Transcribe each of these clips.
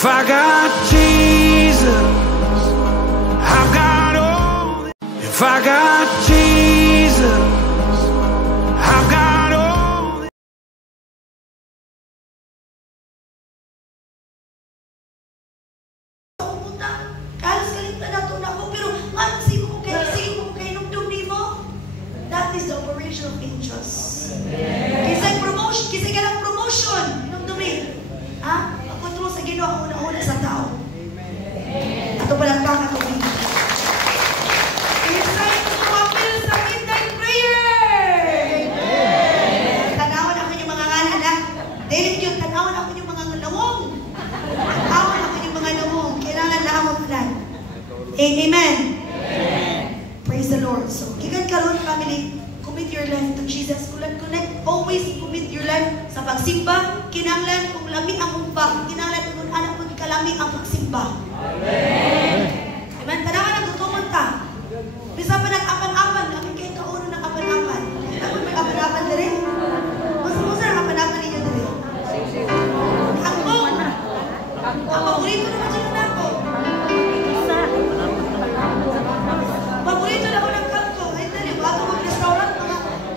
If I got Jesus, I've got all. If I got Jesus, I've got all. That is the operation of angels. Kisay promotion, kisay ka ng promotion. Inumdumi. Ha? Pagkontrol sa Ginoo, una-una sa tao. Ato palang kang ato dito. It's time to fulfill sa midnight prayer. Tanawan ako yung mga anak. Daily yun, tanawan ako yung mga lawong. Tanawan ako yung mga lawong. Kailangan lawong lang. Amen. Praise the Lord. So, gigan karon family, commit your life to Jesus. Connect, always commit your life sa pagsimba. Kinanglan kung lami ang umpang. Kinanglan kung anak kung kalami ang pagsimba. Amen. Amen. Tanawan ang tutungon ta. Bisa pa nag-apan-apan. Kami kayo kauno ng apan-apan. Ako may apan-apan na rin. Masa ang apan-apan ninyo na rin. Ang paborito naman dyan na ako. Paborito na ako ng kanto. Ay, dali, bago mag restaurant,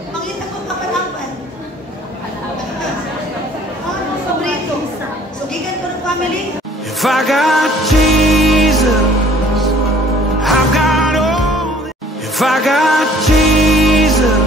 mangita ko kapan-apan. Paborito. So, gigan ko ng family. If I got Jesus, I've got all. If I got Jesus,